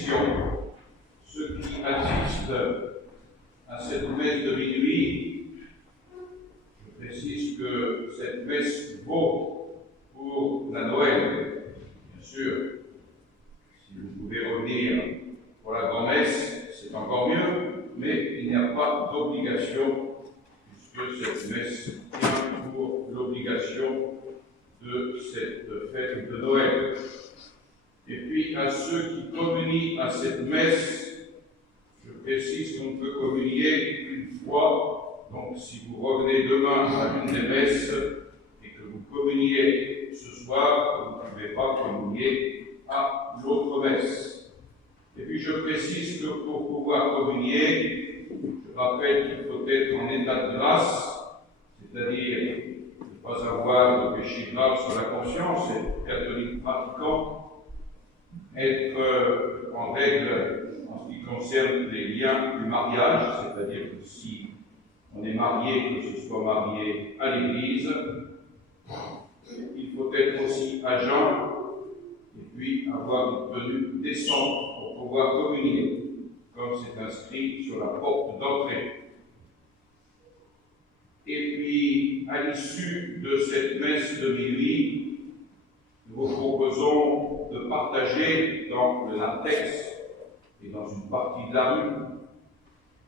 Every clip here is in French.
précision. Ceux qui assistent à cette messe de minuit, je précise que cette messe vaut pour la Noël, bien sûr. Si vous pouvez revenir pour la grand-messe, c'est encore mieux, mais il n'y a pas d'obligation, puisque cette messe tient pour l'obligation de cette fête de Noël. Et puis à ceux qui communient à cette messe, je précise qu'on peut communier une fois. Donc si vous revenez demain à l'une des messes et que vous communiez ce soir, vous ne pouvez pas communier à l'autre messe. Et puis je précise que pour pouvoir communier, je rappelle qu'il faut être en état de grâce, c'est-à-dire ne pas avoir de péché grave sur la conscience, être catholique pratiquant, être en règle en ce qui concerne les liens du mariage, c'est-à-dire que si on est marié, que ce soit marié à l'Église. Il faut être aussi à jeun et puis avoir une tenue décente pour pouvoir communier, comme c'est inscrit sur la porte d'entrée. Et puis, à l'issue de cette messe de minuit, nous vous proposons de partager dans le narthex et dans une partie de la rue,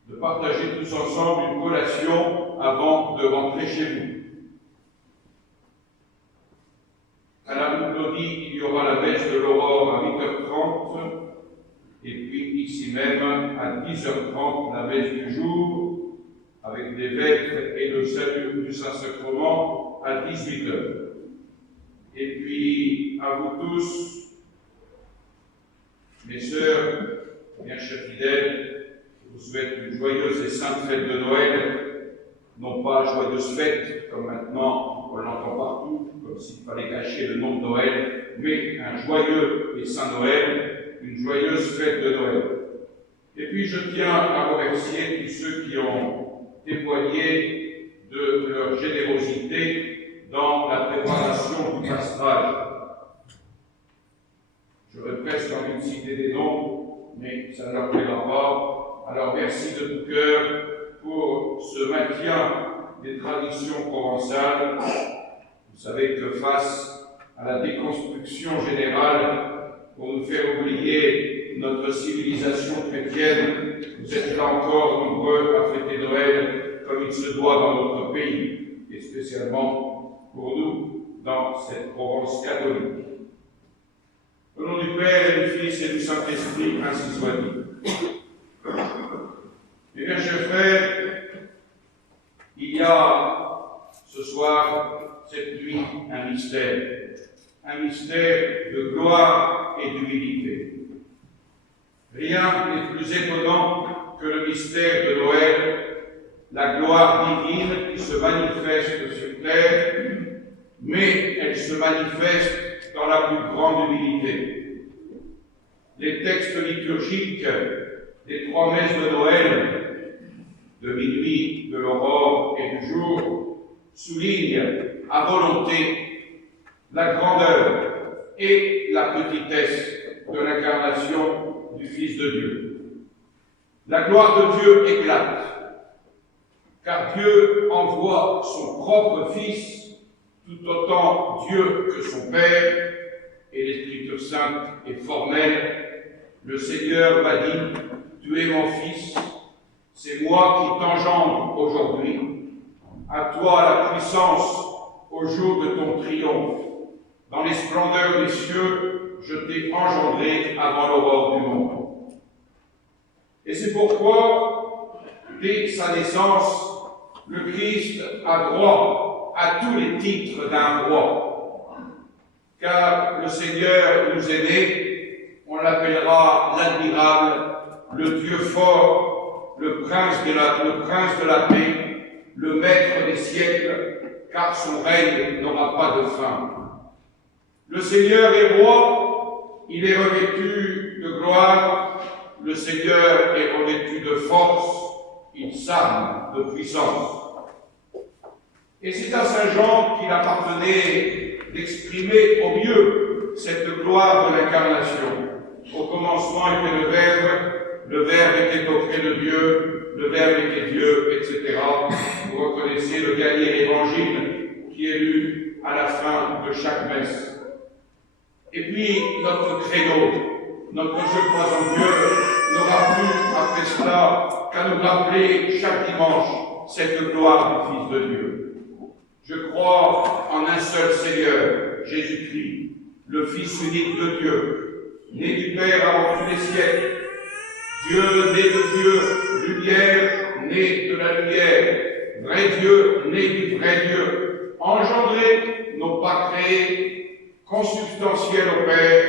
de partager tous ensemble une collation avant de rentrer chez vous. À la rue Claudie, il y aura la messe de l'aurore à 8h30, et puis ici même à 10h30, la messe du jour, avec des vêpres et le salut du Saint-Sacrement à 18h. Et puis, à vous tous, mes sœurs, bien chers fidèles, je vous souhaite une joyeuse et sainte fête de Noël, non pas joyeuse fête, comme maintenant on l'entend partout, comme s'il fallait cacher le nom de Noël, mais un joyeux et saint Noël, une joyeuse fête de Noël. Et puis je tiens à remercier tous ceux qui ont témoigné de leur générosité dans la préparation du pastrage. J'aurais presque envie de citer des noms, mais ça ne leur plaira pas. Alors merci de tout cœur pour ce maintien des traditions provençales. Vous savez que face à la déconstruction générale, pour nous faire oublier notre civilisation chrétienne, vous êtes là encore nombreux à fêter Noël comme il se doit dans notre pays, et spécialement pour nous dans cette Provence catholique. Au nom du Père et du Fils et du Saint-Esprit, ainsi soit dit. Eh bien, chers frères, il y a ce soir, cette nuit, un mystère de gloire et d'humilité. Rien n'est plus étonnant que le mystère de Noël, la gloire divine qui se manifeste sur terre, mais elle se manifeste dans la plus grande humilité. Les textes liturgiques des 3 messes de Noël, de minuit, de l'aurore et du jour, soulignent à volonté la grandeur et la petitesse de l'incarnation du Fils de Dieu. La gloire de Dieu éclate, car Dieu envoie son propre Fils, tout autant Dieu que son Père, et l'Écriture sainte est formelle. Le Seigneur m'a dit, tu es mon Fils, c'est moi qui t'engendre aujourd'hui. À toi la puissance au jour de ton triomphe. Dans les splendeurs des cieux, je t'ai engendré avant l'aurore du monde. Et c'est pourquoi, dès sa naissance, le Christ a droit à tous les titres d'un roi. Car le Seigneur nous est né, on l'appellera l'admirable, le Dieu fort, le prince de la paix, le maître des siècles, car son règne n'aura pas de fin. Le Seigneur est roi, il est revêtu de gloire, le Seigneur est revêtu de force, il s'arme de puissance. Et c'est à Saint Jean qu'il appartenait d'exprimer au mieux cette gloire de l'incarnation. Au commencement était le credo, notre je crois en Dieu, n'aura plus après cela qu'à nous rappeler chaque dimanche cette gloire du Fils de Dieu. Je crois en un seul Seigneur, Jésus-Christ, le Fils unique de Dieu, né du Père avant tous les siècles, Dieu né de Dieu, lumière née de la lumière, vrai Dieu né du vrai Dieu, engendré, non pas créé, consubstantiel au Père,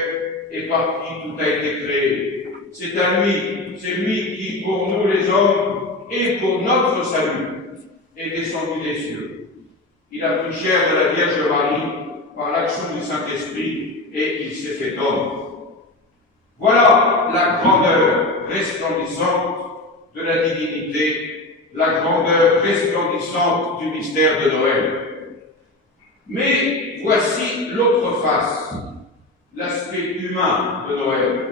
et par qui tout a été créé. C'est à lui, c'est lui qui, pour nous les hommes, et pour notre salut, est descendu des cieux. Il a pris chair de la Vierge Marie par l'action du Saint-Esprit, et il s'est fait homme. Voilà la grandeur resplendissante de la divinité, la grandeur resplendissante du mystère de Noël. Mais voici l'autre face, l'aspect humain de Noël,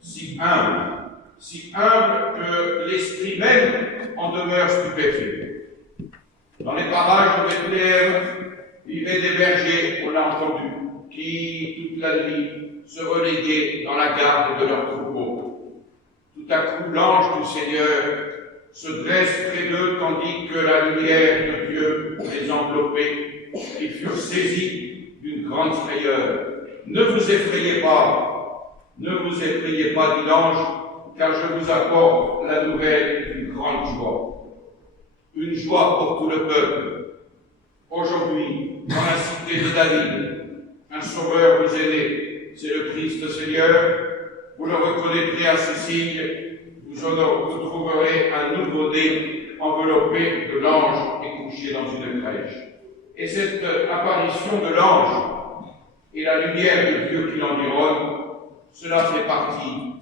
si humble que l'esprit même en demeure stupéfait. Dans les parages de Bethléem vivaient des bergers, on l'a entendu, qui, toute la nuit, se reléguaient dans la garde de leurs troupeaux. Tout à coup, l'ange du Seigneur se dresse près d'eux, tandis que la lumière de Dieu les enveloppait. Ils furent saisis d'une grande frayeur. Ne vous effrayez pas, dit l'ange, car je vous apporte la nouvelle d'une grande joie. Une joie pour tout le peuple. Aujourd'hui, dans la cité de David, un sauveur vous est né, c'est le Christ Seigneur. Vous le reconnaîtrez à ce signe, vous trouverez un nouveau-né enveloppé de l'ange et couché dans une crèche. Et cette apparition de l'ange et la lumière de Dieu qui l'environne, cela fait partie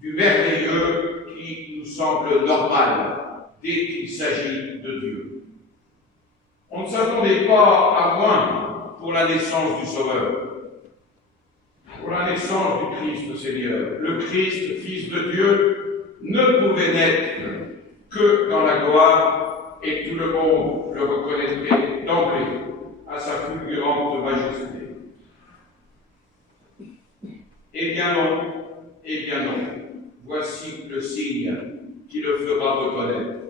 du merveilleux qui nous semble normal dès qu'il s'agit de Dieu. On ne s'attendait pas à moins pour la naissance du Sauveur, pour la naissance du Christ Seigneur. Le Christ, Fils de Dieu, ne pouvait naître que dans la gloire, et tout le monde le reconnaîtrait d'emblée à sa fulgurante majesté. Eh bien non, voici le signe qui le fera reconnaître.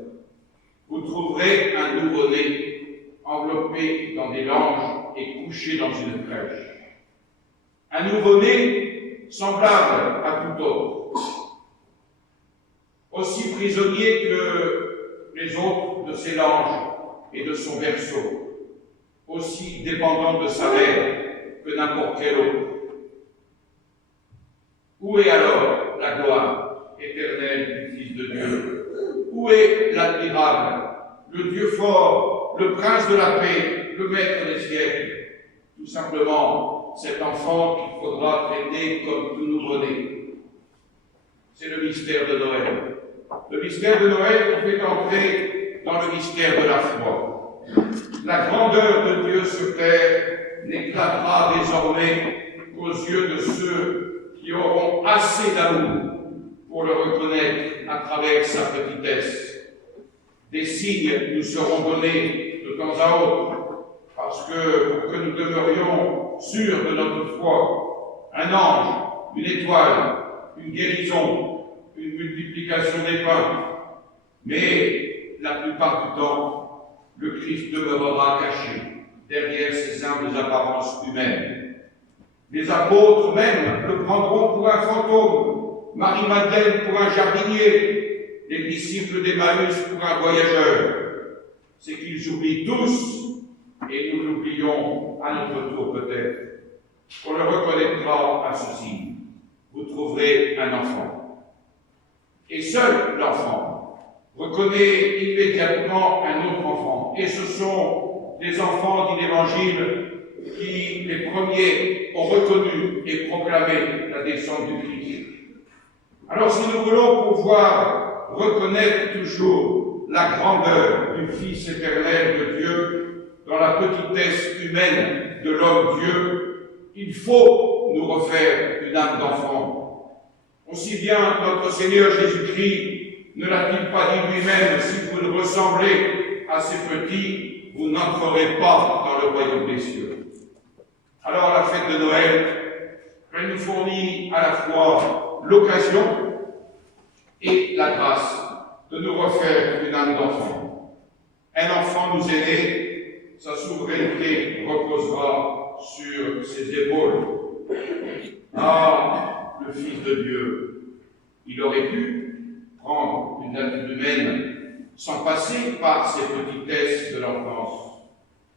Vous trouverez un nouveau-né enveloppé dans des langes et couché dans une crèche. Un nouveau-né semblable à tout autre, aussi prisonnier que les autres de ses langes et de son berceau, aussi dépendant de sa mère que n'importe quel autre. Où est alors la gloire éternelle du Fils de Dieu? Où est l'admirable, le Dieu fort, le prince de la paix, le maître des siècles? Tout simplement, cet enfant qu'il faudra traiter comme tout nouveau-né. C'est le mystère de Noël. Le mystère de Noël qui fait entrer dans le mystère de la foi. La grandeur de Dieu sur terre n'éclatera désormais qu'aux yeux de ceux qui auront assez d'amour pour le reconnaître à travers sa petitesse. Des signes nous seront donnés de temps à autre, parce que pour que nous demeurions sûrs de notre foi, un ange, une étoile, une guérison, une multiplication des pains. Mais la plupart du temps, le Christ demeurera caché derrière ces humbles apparences humaines. Les apôtres même le prendront pour un fantôme, Marie-Madeleine pour un jardinier, les disciples d'Emmaüs pour un voyageur. C'est qu'ils oublient tous, et nous l'oublions à notre tour peut-être. On le reconnaîtra à ce signe. Vous trouverez un enfant. Et seul l'enfant reconnaît immédiatement un autre enfant. Et ce sont des enfants, dit l'Évangile, qui, les premiers, ont reconnu et proclamé la descente du Christ. Alors, si nous voulons pouvoir reconnaître toujours la grandeur du Fils éternel de Dieu dans la petitesse humaine de l'homme-Dieu, il faut nous refaire une âme d'enfant. Aussi bien notre Seigneur Jésus-Christ ne l'a-t-il pas dit lui-même, si vous le ressemblez à ces petits, vous n'entrerez pas dans le royaume des cieux. Alors, la fête de Noël peut Elle nous fournit à la fois l'occasion et la grâce de nous refaire une âme d'enfant. Un enfant nous est né, sa souveraineté reposera sur ses épaules. Ah, le Fils de Dieu, il aurait pu prendre une nature humaine sans passer par ces petitesses de l'enfance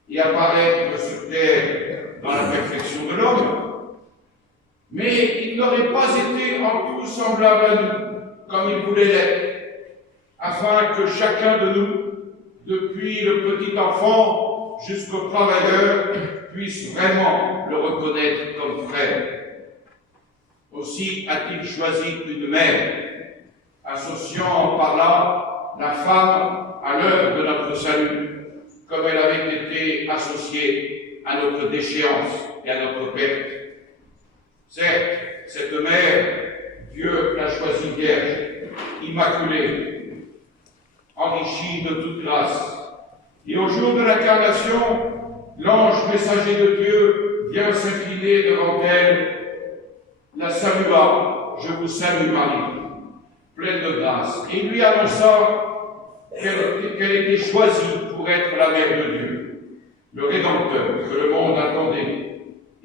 et apparaître sur terre dans la perfection de l'homme. Mais il n'aurait pas été en tout semblable à nous, comme il voulait l'être, afin que chacun de nous, depuis le petit enfant jusqu'au travailleur, puisse vraiment le reconnaître comme frère. Aussi a-t-il choisi une mère, associant par là la femme à l'œuvre de notre salut, comme elle avait été associée à notre déchéance et à notre perte. Certes, cette mère, Dieu l'a choisie vierge, immaculée, enrichie de toute grâce. Et au jour de l'incarnation, l'ange messager de Dieu vient s'incliner devant elle, la salua, je vous salue Marie, pleine de grâce, et il lui annonça qu'elle était choisie pour être la mère de Dieu, le Rédempteur que le monde attendait.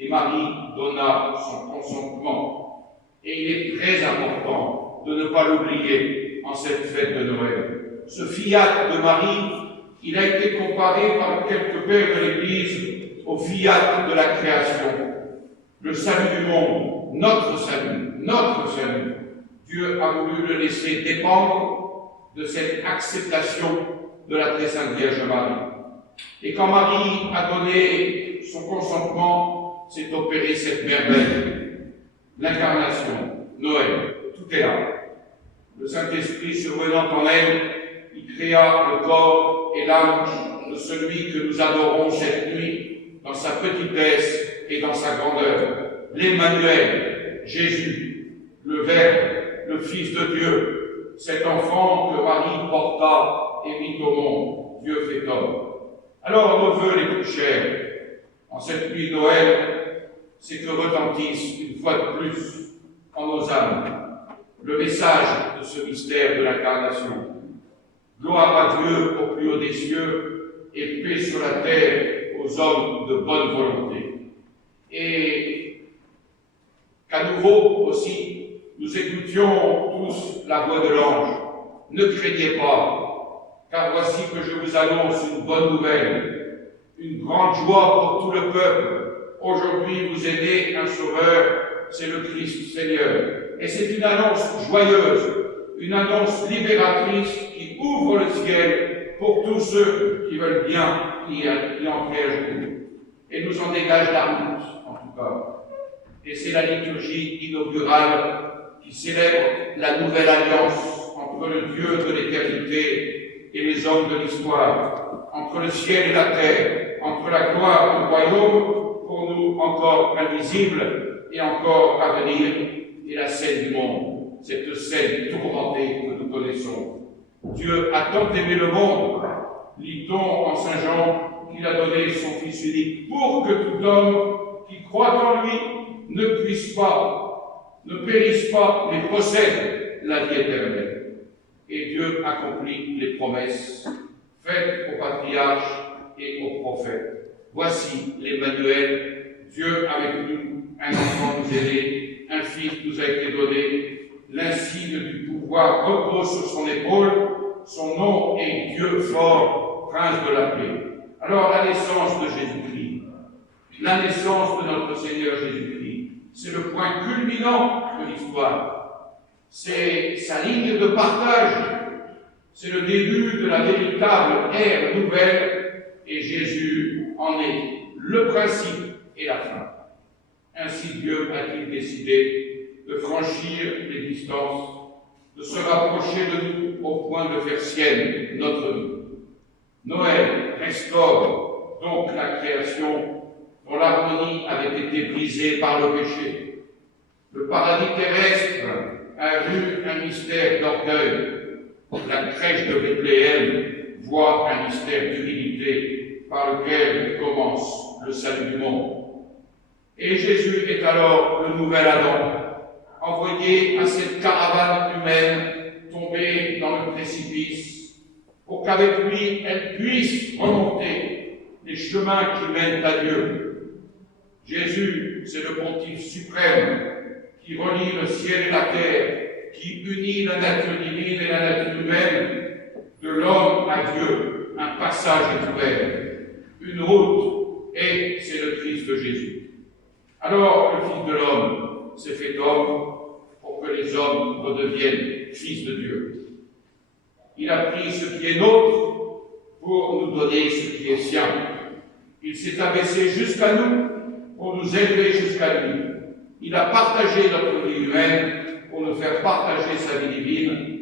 Et Marie donna son consentement. Et il est très important de ne pas l'oublier en cette fête de Noël. Ce fiat de Marie, il a été comparé par quelques pères de l'Église au fiat de la création. Le salut du monde, notre salut. Dieu a voulu le laisser dépendre de cette acceptation de la très sainte Vierge Marie. Et quand Marie a donné son consentement, s'est opérée cette merveille, l'incarnation, Noël, tout est là. Le Saint-Esprit survenant en elle, il créa le corps et l'âme de celui que nous adorons cette nuit, dans sa petitesse et dans sa grandeur. L'Emmanuel, Jésus, le Verbe, le Fils de Dieu, cet enfant que Marie porta et mit au monde, Dieu fait homme. Alors nos vœux les plus chers, en cette nuit de Noël, c'est que retentisse une fois de plus en nos âmes le message de ce mystère de l'incarnation. Gloire à Dieu au plus haut des cieux et paix sur la terre aux hommes de bonne volonté. Et qu'à nouveau aussi, nous écoutions tous la voix de l'ange. Ne craignez pas, car voici que je vous annonce une bonne nouvelle, une grande joie pour tout le peuple. Aujourd'hui vous est né un sauveur, c'est le Christ Seigneur. Et c'est une annonce joyeuse, une annonce libératrice qui ouvre le ciel pour tous ceux qui veulent bien y entrer à genoux. Et nous en dégage la route, en tout cas. Et c'est la liturgie inaugurale qui célèbre la nouvelle alliance entre le Dieu de l'éternité et les hommes de l'histoire, entre le ciel et la terre, entre la gloire du royaume, pour nous encore invisible et encore à venir, et la scène du monde, cette scène tourmentée que nous connaissons. Dieu a tant aimé le monde, lit-on en Saint Jean, qu'il a donné son Fils unique, pour que tout homme qui croit en lui ne puisse pas, ne périsse pas, mais possède la vie éternelle. Et Dieu accomplit les promesses faites aux patriarches et aux prophètes. Voici l'Emmanuel, Dieu avec nous, un enfant nous est né, un fils nous a été donné, l'insigne du pouvoir repose sur son épaule, son nom est Dieu fort, prince de la paix. Alors la naissance de Jésus-Christ, la naissance de notre Seigneur Jésus-Christ, c'est le point culminant de l'histoire. C'est sa ligne de partage, c'est le début de la véritable ère nouvelle, et Jésus en est le principe et la fin. Ainsi Dieu a-t-il décidé de franchir les distances, de se rapprocher de nous au point de faire sienne notre vie. Noël restaure donc la création dont l'harmonie avait été brisée par le péché. Le paradis terrestre a vu un mystère d'orgueil. La crèche de Bethléem voit un mystère d'humilité par lequel commence le salut du monde. Et Jésus est alors le nouvel Adam, envoyé à cette caravane humaine tombée dans le précipice, pour qu'avec lui, elle puisse remonter les chemins qui mènent à Dieu. Jésus, c'est le pontife suprême qui relie le ciel et la terre, qui unit la nature divine et la nature humaine, de l'homme à Dieu. Un passage est ouvert, une route, et c'est le Christ de Jésus. Alors, le Fils de l'homme s'est fait homme pour que les hommes redeviennent fils de Dieu. Il a pris ce qui est nôtre pour nous donner ce qui est sien. Il s'est abaissé jusqu'à nous pour nous élever jusqu'à lui. Il a partagé notre vie humaine pour nous faire partager sa vie divine.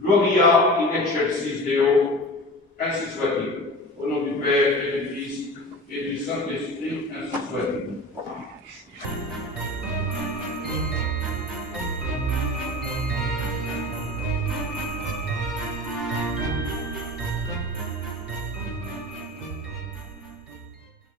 Gloria in excelsis Deo, ainsi soit-il. Au nom du Père et du Fils et du Saint-Esprit, ainsi soit-il.